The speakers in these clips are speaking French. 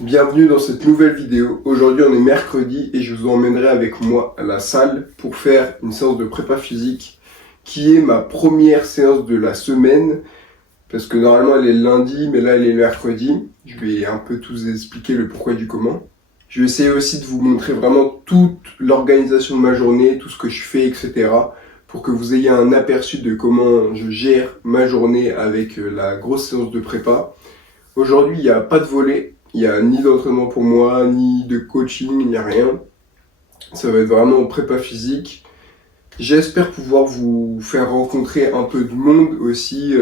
Bienvenue dans cette nouvelle vidéo. Aujourd'hui on est mercredi et je vous emmènerai avec moi à la salle pour faire une séance de prépa physique qui est ma première séance de la semaine parce que normalement elle est le lundi mais là elle est le mercredi. Je vais un peu tout vous expliquer le pourquoi du comment. Je vais essayer aussi de vous montrer vraiment toute l'organisation de ma journée, tout ce que je fais, etc. pour que vous ayez un aperçu de comment je gère ma journée avec la grosse séance de prépa. Aujourd'hui il n'y a pas de volley. Il n'y a ni d'entraînement pour moi, ni de coaching, il n'y a rien. Ça va être vraiment prépa physique. J'espère pouvoir vous faire rencontrer un peu de monde aussi,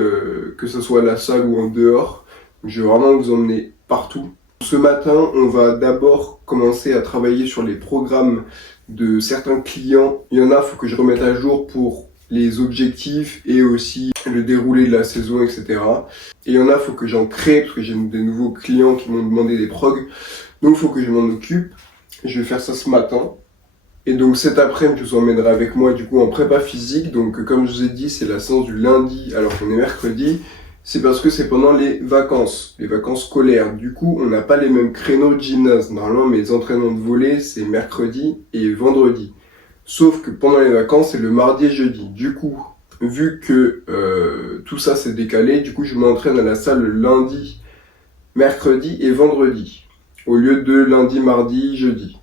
que ce soit à la salle ou en dehors. Je vais vraiment vous emmener partout. Ce matin, on va d'abord commencer à travailler sur les programmes de certains clients. Il y en a, il faut que je remette à jour pour les objectifs et aussi le déroulé de la saison, etc. Et il y en a, il faut que j'en crée parce que j'ai des nouveaux clients qui m'ont demandé des progs. Donc il faut que je m'en occupe. Je vais faire ça ce matin. Et donc cet après-midi, je vous emmènerai avec moi du coup en prépa physique. Donc comme je vous ai dit, c'est la séance du lundi alors qu'on est mercredi. C'est parce que c'est pendant les vacances scolaires. Du coup, on n'a pas les mêmes créneaux de gymnase. Normalement, mes entraînements de volley, c'est mercredi et vendredi. Sauf que pendant les vacances, c'est le mardi et jeudi. Du coup, vu que tout ça s'est décalé, du coup, je m'entraîne à la salle le lundi, mercredi et vendredi, au lieu de lundi, mardi, jeudi.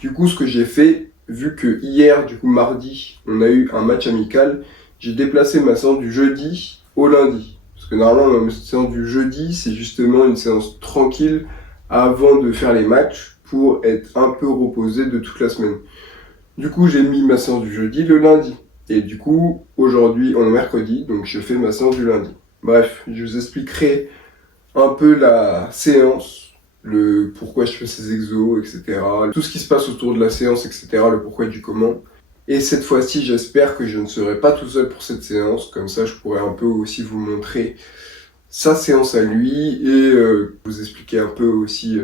Du coup, ce que j'ai fait, vu que hier, du coup, mardi, on a eu un match amical, j'ai déplacé ma séance du jeudi au lundi. Parce que normalement, ma séance du jeudi, c'est justement une séance tranquille avant de faire les matchs pour être un peu reposé de toute la semaine. Du coup, j'ai mis ma séance du jeudi le lundi. Et du coup, aujourd'hui, on est mercredi, donc je fais ma séance du lundi. Bref, je vous expliquerai un peu la séance, le pourquoi je fais ces exos, etc. Tout ce qui se passe autour de la séance, etc. Le pourquoi du comment. Et cette fois-ci, j'espère que je ne serai pas tout seul pour cette séance. Comme ça, je pourrai un peu aussi vous montrer sa séance à lui et vous expliquer un peu aussi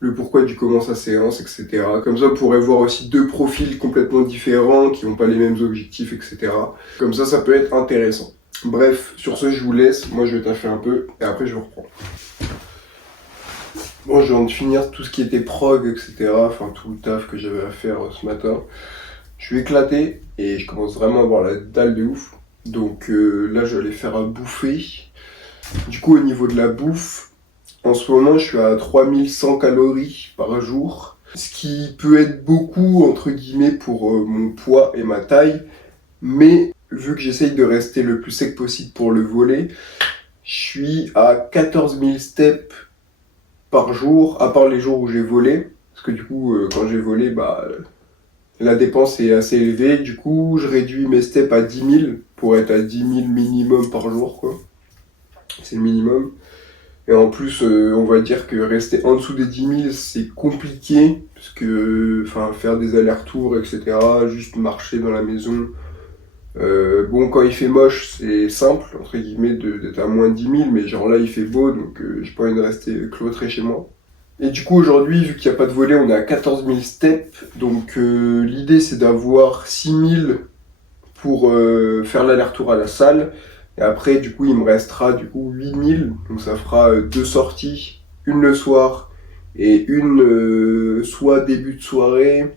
le pourquoi du comment sa séance, etc. Comme ça, vous pourrez voir aussi deux profils complètement différents qui n'ont pas les mêmes objectifs, etc. Comme ça peut être intéressant. Bref, sur ce, je vous laisse. Moi, je vais taffer un peu et après, je vous reprends. Bon, je viens de finir tout ce qui était prog, etc. Enfin, tout le taf que j'avais à faire ce matin. Je suis éclaté et je commence vraiment à avoir la dalle de ouf. Donc là, je vais aller faire à bouffer. Du coup, au niveau de la bouffe, en ce moment, je suis à 3100 calories par jour, ce qui peut être beaucoup, entre guillemets, pour mon poids et ma taille, mais vu que j'essaye de rester le plus sec possible pour le volley, je suis à 14 000 steps par jour, à part les jours où j'ai volé, parce que du coup, quand j'ai volé, la dépense est assez élevée, du coup, je réduis mes steps à 10 000 pour être à 10 000 minimum par jour, quoi. C'est le minimum. Et en plus, on va dire que rester en dessous des 10 000, c'est compliqué, parce que faire des allers-retours, etc., juste marcher dans la maison. Bon, quand il fait moche, c'est simple, entre guillemets, d'être à moins de 10 000, mais genre là, il fait beau, donc j'ai pas envie de rester cloîtré chez moi. Et du coup, aujourd'hui, vu qu'il n'y a pas de volley, on est à 14 000 steps, donc l'idée, c'est d'avoir 6 000 pour faire l'aller-retour à la salle. Et après, du coup, il me restera du coup 8000. Donc ça fera deux sorties, une le soir et une soit début de soirée,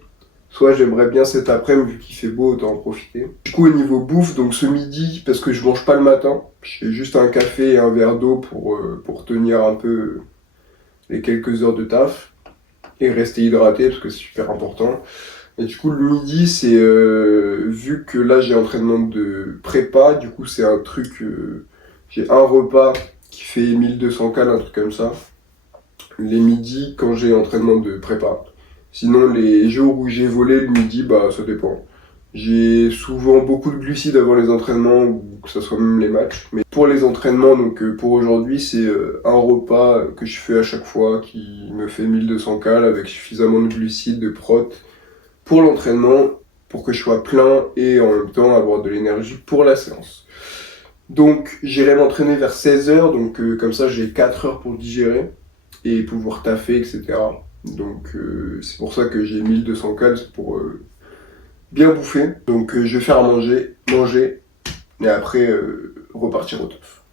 soit j'aimerais bien cet après-midi, vu qu'il fait beau, autant en profiter. Du coup, au niveau bouffe, donc ce midi, parce que je mange pas le matin, je fais juste un café et un verre d'eau pour tenir un peu les quelques heures de taf et rester hydraté parce que c'est super important. Et du coup, le midi, c'est vu que là j'ai entraînement de prépa, du coup, c'est un truc. J'ai un repas qui fait 1200 cales, un truc comme ça. Les midis, quand j'ai entraînement de prépa. Sinon, les jours où j'ai volé le midi, ça dépend. J'ai souvent beaucoup de glucides avant les entraînements, ou que ce soit même les matchs. Mais pour les entraînements, donc pour aujourd'hui, c'est un repas que je fais à chaque fois qui me fait 1200 cales avec suffisamment de glucides, de prot pour l'entraînement, pour que je sois plein et en même temps avoir de l'énergie pour la séance. Donc j'irai m'entraîner vers 16h, donc comme ça j'ai 4 heures pour digérer et pouvoir taffer, etc. Donc c'est pour ça que j'ai 1200 cales, c'est pour bien bouffer. Donc je vais faire à manger, et après repartir au taf.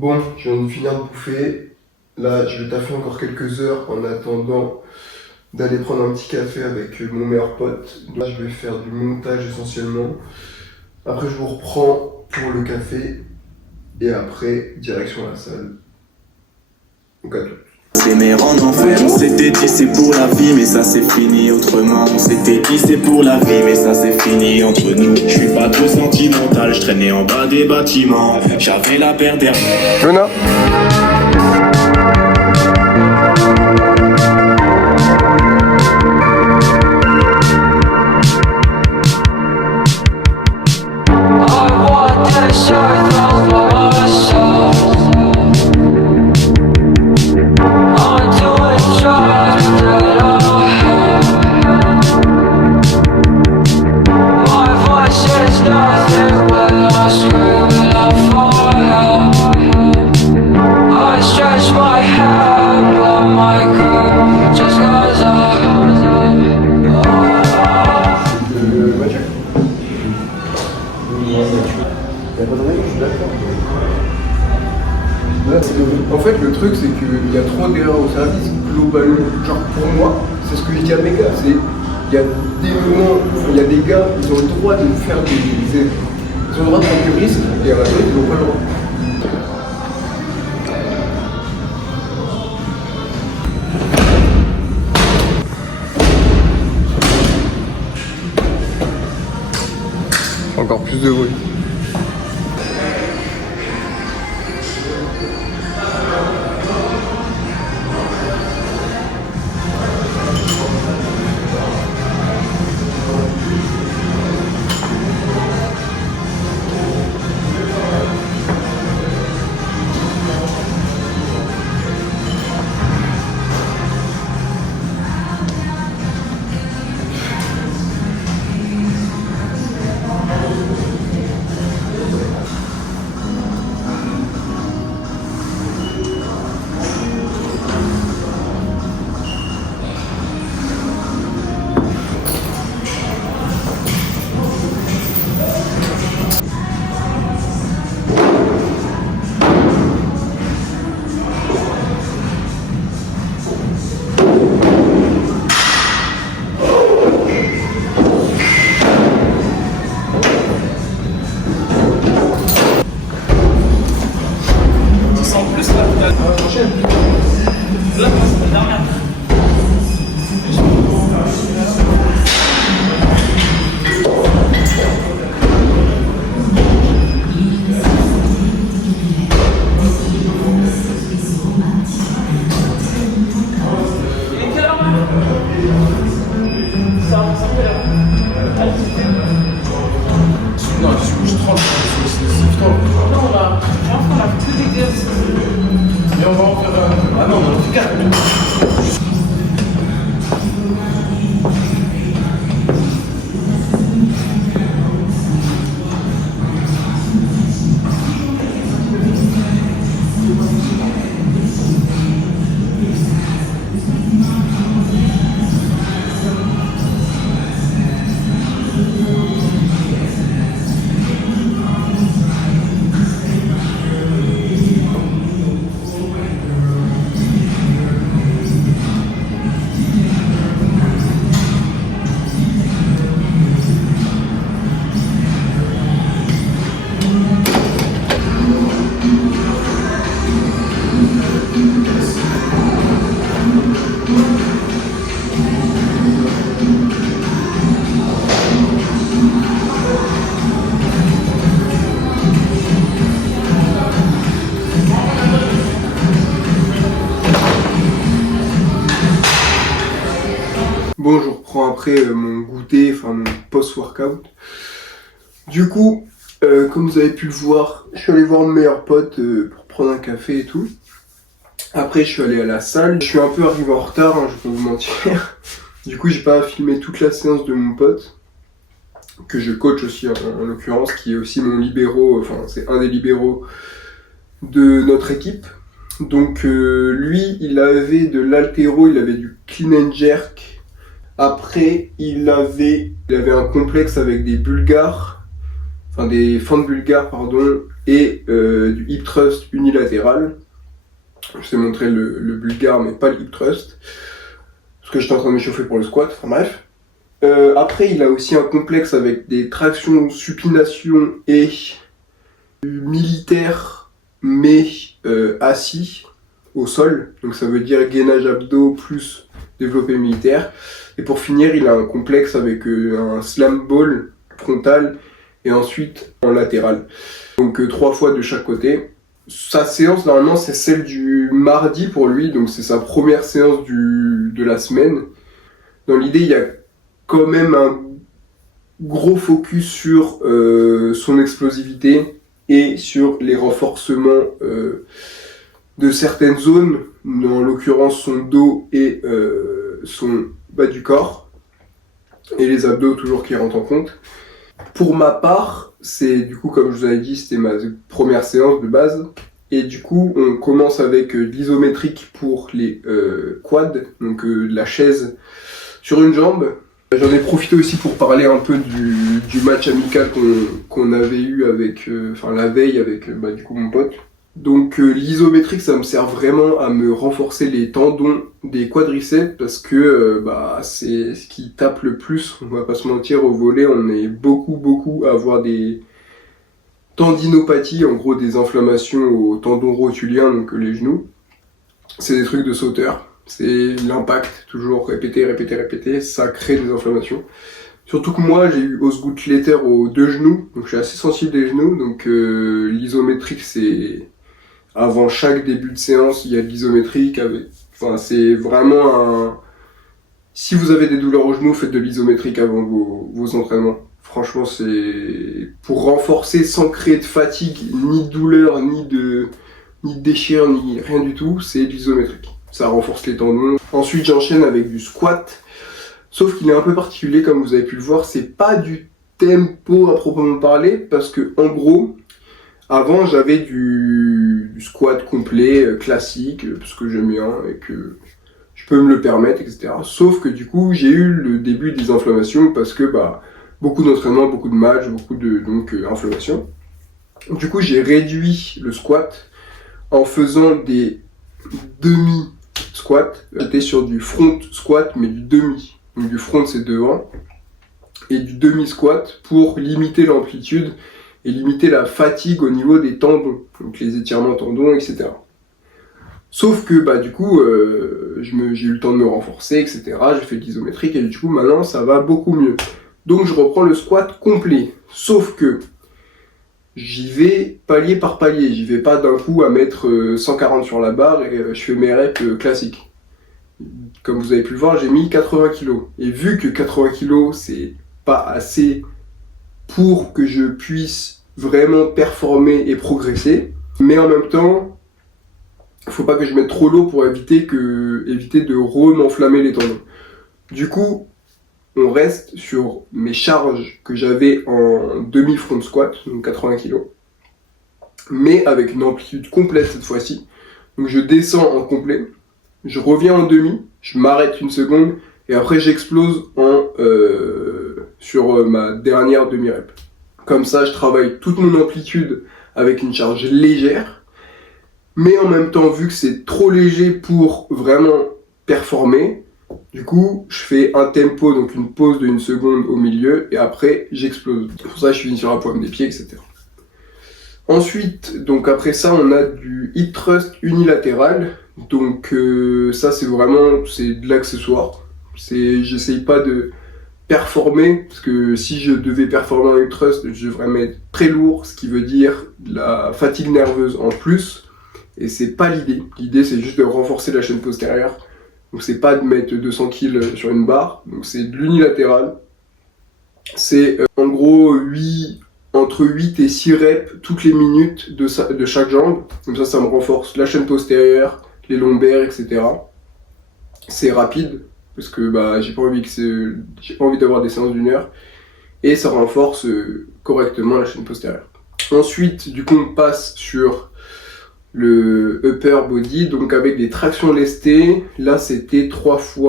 Bon, je viens de finir de bouffer. Là, je vais taffer encore quelques heures en attendant d'aller prendre un petit café avec mon meilleur pote. Là, je vais faire du montage essentiellement. Après, je vous reprends pour le café. Et après, direction la salle. Donc à tout. S'aimer en enfer, on s'était dit c'est pour la vie mais ça c'est fini autrement. On s'était dit c'est pour la vie mais ça c'est fini entre nous. Je suis pas trop sentimental, je traînais en bas des bâtiments. J'avais la paire d'air. Jonah. En fait, le truc, c'est qu'il y a trop d'erreurs au service, globalement. Genre, pour moi, c'est ce que je dis à mes gars, c'est il y a des moments, il y a des gars, ils ont le droit de faire ils ont le droit de prendre du risque, et à la fin, ils n'ont pas le droit. Encore plus de bruit. Bon, je reprends après mon goûter, enfin mon post-workout. Du coup, comme vous avez pu le voir, je suis allé voir mon meilleur pote pour prendre un café et tout. Après, je suis allé à la salle. Je suis un peu arrivé en retard, hein, je vais pas vous mentir. Du coup, j'ai pas filmé toute la séance de mon pote, que je coach aussi en l'occurrence, qui est aussi mon libéro, enfin c'est un des libéraux de notre équipe. Donc lui, il avait de l'haltéro, il avait du clean and jerk. Après, il avait un complexe avec des bulgares, enfin des fentes bulgares, pardon, et du hip thrust unilatéral. Je t'ai montré le bulgare mais pas le hip thrust, parce que j'étais en train de m'échauffer pour le squat, enfin bref. Après il a aussi un complexe avec des tractions supination et militaire mais assis au sol, donc ça veut dire gainage abdos plus développé militaire. Et pour finir, il a un complexe avec un slam ball frontal et ensuite en latéral. Donc 3 fois de chaque côté. Sa séance normalement c'est celle du mardi pour lui, donc c'est sa première séance de la semaine. Dans l'idée, il y a quand même un gros focus sur son explosivité et sur les renforcements de certaines zones, en l'occurrence son dos et son bas du corps, et les abdos toujours qui rentrent en compte. Pour ma part, c'est du coup, comme je vous avais dit, c'était ma première séance de base, et du coup on commence avec de l'isométrique pour les quads, donc la chaise sur une jambe. J'en ai profité aussi pour parler un peu du match amical qu'on avait eu avec, la veille avec du coup mon pote. Donc l'isométrique, ça me sert vraiment à me renforcer les tendons des quadriceps, parce que c'est ce qui tape le plus, on va pas se mentir, au volet on est beaucoup à avoir des tendinopathies, en gros des inflammations aux tendons rotuliens, donc les genoux. C'est des trucs de sauteur, c'est l'impact, toujours répéter, ça crée des inflammations. Surtout que moi j'ai eu Osgood-Schletter aux 2 genoux, donc je suis assez sensible des genoux, donc l'isométrique c'est... Avant chaque début de séance, il y a de l'isométrique. C'est vraiment un... Si vous avez des douleurs aux genoux, faites de l'isométrique avant vos entraînements. Franchement, c'est pour renforcer sans créer de fatigue, ni de douleur, ni de déchirure, ni rien du tout. C'est de l'isométrique. Ça renforce les tendons. Ensuite, j'enchaîne avec du squat. Sauf qu'il est un peu particulier, comme vous avez pu le voir. C'est pas du tempo à proprement parler, parce que en gros... Avant, j'avais du squat complet, classique, parce que j'aime bien et que je peux me le permettre, etc. Sauf que du coup, j'ai eu le début des inflammations parce que beaucoup d'entraînements, beaucoup de matchs, beaucoup de inflammations. Du coup, j'ai réduit le squat en faisant des demi-squats. J'étais sur du front squat, mais du demi. Donc du front, c'est devant. Et du demi-squat pour limiter l'amplitude et limiter la fatigue au niveau des tendons, donc les étirements tendons, etc. Sauf que du coup, j'ai eu le temps de me renforcer, etc. J'ai fait de l'isométrique et du coup maintenant ça va beaucoup mieux. Donc je reprends le squat complet. Sauf que j'y vais palier par palier. J'y vais pas d'un coup à mettre 140 sur la barre et je fais mes reps classiques. Comme vous avez pu le voir, j'ai mis 80 kg. Et vu que 80 kg c'est pas assez pour que je puisse vraiment performer et progresser, mais en même temps, il faut pas que je mette trop lourd pour éviter de m'enflammer les tendons. Du coup, on reste sur mes charges que j'avais en demi-front squat, donc 80 kg, mais avec une amplitude complète cette fois-ci. Donc je descends en complet, je reviens en demi, je m'arrête une seconde, et après j'explose sur ma dernière demi-rep. Comme ça, je travaille toute mon amplitude avec une charge légère, mais en même temps, vu que c'est trop léger pour vraiment performer, du coup, je fais un tempo, donc une pause de 1 seconde au milieu, et après, j'explose. Pour ça, je finis sur la pointe des pieds, etc. Ensuite, donc après ça, on a du hip thrust unilatéral. Donc ça, c'est de l'accessoire. J'essaye pas de performer, parce que si je devais performer en hip thrust, je devrais mettre très lourd, ce qui veut dire de la fatigue nerveuse en plus, et c'est pas l'idée. L'idée, c'est juste de renforcer la chaîne postérieure. Donc c'est pas de mettre 200 kg sur une barre, donc c'est de l'unilatéral. C'est en gros entre 8 et 6 reps toutes les minutes de chaque jambe. Comme ça me renforce la chaîne postérieure, les lombaires, etc. C'est rapide, parce que j'ai pas envie d'avoir des séances d'1 heure. Et ça renforce correctement la chaîne postérieure. Ensuite, du coup, on passe sur le upper body, donc avec des tractions lestées. Là, c'était 3 x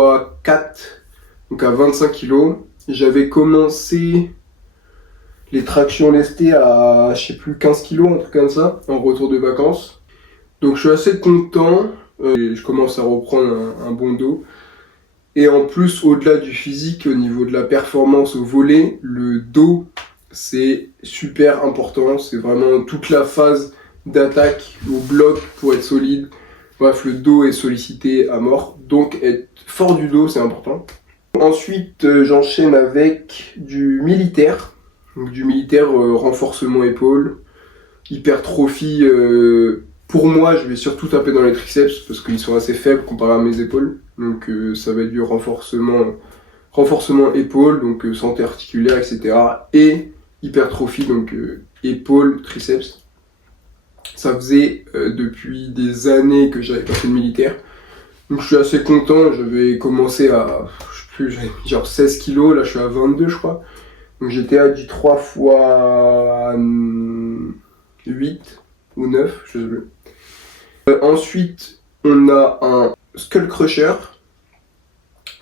4, donc à 25 kg. J'avais commencé les tractions lestées à, je sais plus, 15 kilos, un truc comme ça, en retour de vacances. Donc je suis assez content, et je commence à reprendre un bon dos. Et en plus, au-delà du physique, au niveau de la performance au volley, le dos, c'est super important. C'est vraiment toute la phase d'attaque au bloc pour être solide. Bref, le dos est sollicité à mort. Donc être fort du dos, c'est important. Ensuite, j'enchaîne avec du militaire. Donc du militaire, renforcement épaule, hypertrophie. Pour moi, je vais surtout taper dans les triceps parce qu'ils sont assez faibles comparé à mes épaules. Donc ça va être du renforcement épaule, donc santé articulaire, etc. Et hypertrophie, donc épaule, triceps. Ça faisait depuis des années que j'avais pas fait de militaire. Donc je suis assez content, j'avais commencé à, je sais plus, j'avais mis genre 16 kilos, là je suis à 22 je crois. Donc j'étais à du 3 fois 8 ou 9, je sais plus. Ensuite, on a un skull crusher.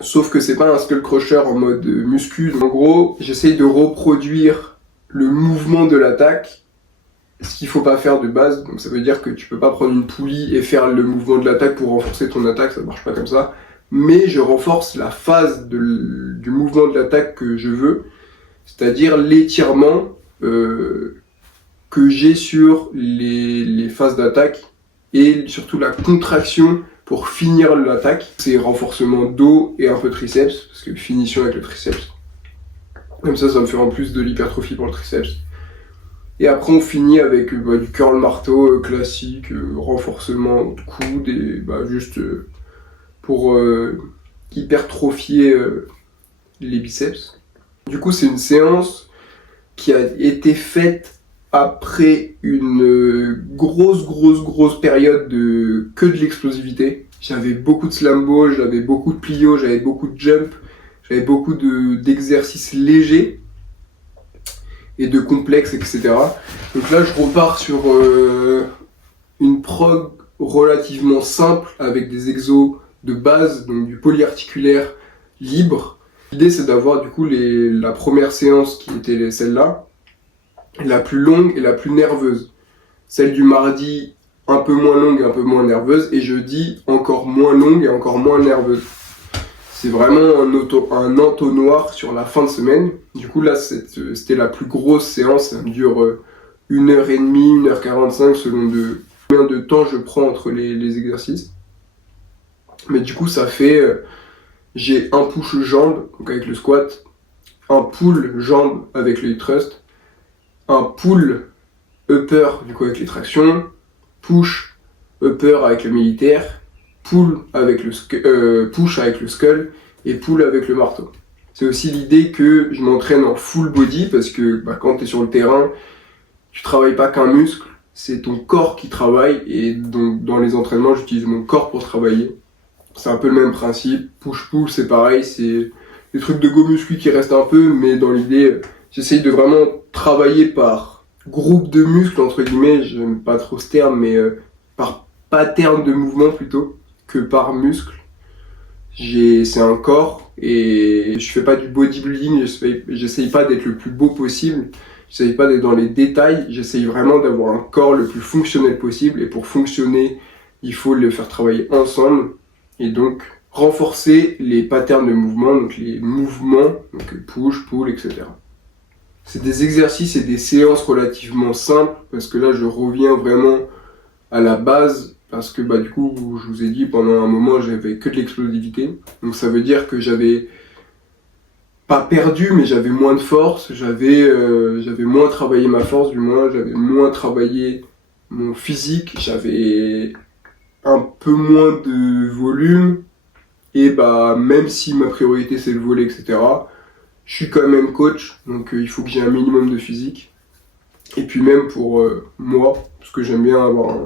Sauf que c'est pas un skull crusher en mode muscu. En gros, j'essaye de reproduire le mouvement de l'attaque, ce qu'il faut pas faire de base. Donc ça veut dire que tu peux pas prendre une poulie et faire le mouvement de l'attaque pour renforcer ton attaque, ça marche pas comme ça. Mais je renforce la phase du mouvement de l'attaque que je veux, c'est-à-dire l'étirement que j'ai sur les phases d'attaque et surtout la contraction pour finir l'attaque. C'est renforcement dos et un peu triceps, parce que finition avec le triceps. Comme ça me fait en plus de l'hypertrophie pour le triceps. Et après on finit avec du curl marteau classique, renforcement de coude et juste pour hypertrophier les biceps. Du coup c'est une séance qui a été faite après une grosse période que de l'explosivité. J'avais beaucoup de slam ball, j'avais beaucoup de plio, j'avais beaucoup de jump, j'avais beaucoup d'exercices légers et de complexes, etc. Donc là je repars sur une prog relativement simple avec des exos de base, donc du polyarticulaire libre. L'idée c'est d'avoir du coup la première séance qui était celle-là, la plus longue et la plus nerveuse. Celle du mardi, un peu moins longue et un peu moins nerveuse, et jeudi, encore moins longue et encore moins nerveuse. C'est vraiment un entonnoir sur la fin de semaine. Du coup là, c'était la plus grosse séance, ça me dure 1h30, 1h45 selon combien de temps je prends entre les exercices. Mais du coup ça fait, j'ai un push jambe, donc avec le squat, un pull jambe avec le hip thrust, un pull upper du coup avec les tractions, push upper avec le militaire, pull avec push avec le skull et pull avec le marteau. C'est aussi l'idée que je m'entraîne en full body parce que quand tu es sur le terrain, tu travailles pas qu'un muscle, c'est ton corps qui travaille, et donc dans les entraînements j'utilise mon corps pour travailler. C'est un peu le même principe, push-pull c'est pareil, c'est des trucs de go muscu qui restent un peu, mais dans l'idée j'essaye de vraiment travailler par groupe de muscles, entre guillemets, j'aime pas trop ce terme, mais par pattern de mouvement plutôt que par muscle. C'est un corps et je fais pas du bodybuilding, j'essaye pas d'être le plus beau possible, j'essaye pas d'être dans les détails, j'essaye vraiment d'avoir un corps le plus fonctionnel possible, et pour fonctionner, il faut le faire travailler ensemble et donc renforcer les patterns de mouvement, donc les mouvements, donc push, pull, etc. C'est des exercices et des séances relativement simples parce que là je reviens vraiment à la base, parce que du coup je vous ai dit pendant un moment j'avais que de l'explosivité, donc ça veut dire que j'avais pas perdu mais j'avais moins de force, j'avais moins travaillé ma force, du moins j'avais moins travaillé mon physique, j'avais un peu moins de volume, et même si ma priorité c'est le volley, etc., je suis quand même coach, donc il faut que j'ai un minimum de physique. Et puis même pour moi, parce que j'aime bien avoir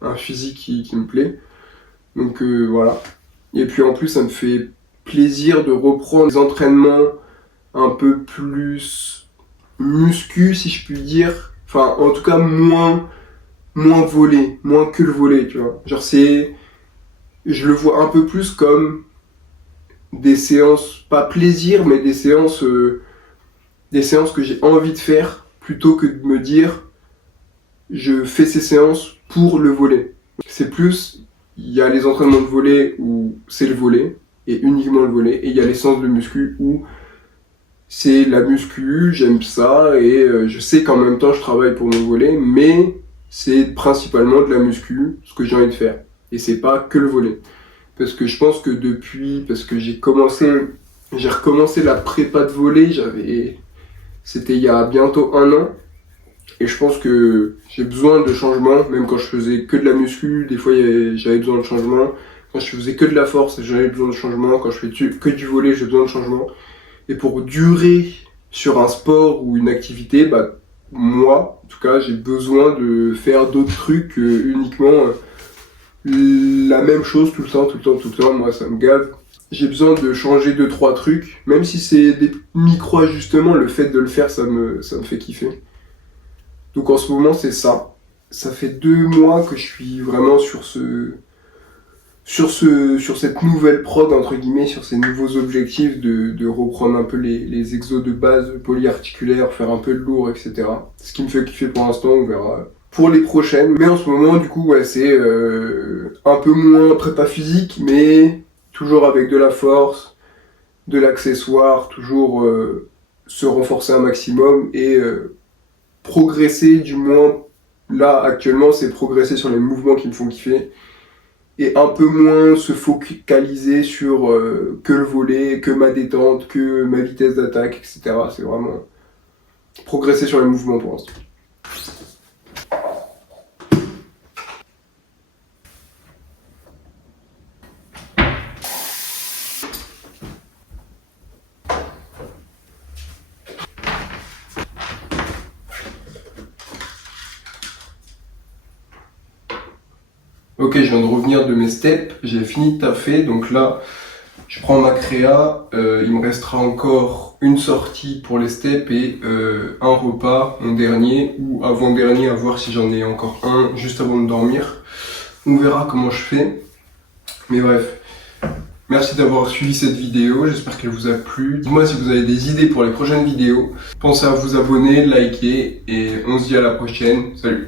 un physique qui me plaît. Donc voilà. Et puis en plus, ça me fait plaisir de reprendre des entraînements un peu plus muscu, si je puis dire. Enfin, en tout cas, moins volley, moins que le volley, tu vois. Genre je le vois un peu plus comme des séances, pas plaisir, mais des séances que j'ai envie de faire plutôt que de me dire je fais ces séances pour le volley. C'est plus, il y a les entraînements de volley où c'est le volley, et uniquement le volley, et il y a les séances de muscu où c'est la muscu, j'aime ça, et je sais qu'en même temps je travaille pour mon volley, mais c'est principalement de la muscu, ce que j'ai envie de faire. Et c'est pas que le volley. Parce que je pense que parce que j'ai recommencé la prépa de volley, c'était il y a bientôt 1 an, et je pense que j'ai besoin de changement, même quand je faisais que de la muscu, des fois j'avais besoin de changement. Quand je faisais que de la force, j'avais besoin de changement. Quand je fais que du volley, j'ai besoin de changement. Et pour durer sur un sport ou une activité, moi, en tout cas, j'ai besoin de faire d'autres trucs que uniquement la même chose tout le temps. Moi, ça me gave. J'ai besoin de changer 2-3 trucs. Même si c'est des micro-ajustements, le fait de le faire, ça me fait kiffer. Donc en ce moment, c'est ça. Ça fait 2 mois que je suis vraiment sur cette nouvelle prod, entre guillemets, sur ces nouveaux objectifs de reprendre un peu les exos de base polyarticulaires, faire un peu de lourd, etc. Ce qui me fait kiffer pour l'instant, on verra pour les prochaines. Mais en ce moment, du coup, ouais, c'est un peu moins prépa physique, mais toujours avec de la force, de l'accessoire, toujours se renforcer un maximum et progresser, du moins là actuellement, c'est progresser sur les mouvements qui me font kiffer. Et un peu moins se focaliser sur que le volley, que ma détente, que ma vitesse d'attaque, etc. C'est vraiment progresser sur les mouvements pour l'instant. Ok, je viens de revenir de mes steps, j'ai fini de taffer, donc là, je prends ma créa, il me restera encore une sortie pour les steps et un repas, mon dernier, ou avant-dernier, à voir si j'en ai encore un juste avant de dormir. On verra comment je fais, mais bref. Merci d'avoir suivi cette vidéo, j'espère qu'elle vous a plu. Dites-moi si vous avez des idées pour les prochaines vidéos. Pensez à vous abonner, liker, et on se dit à la prochaine. Salut!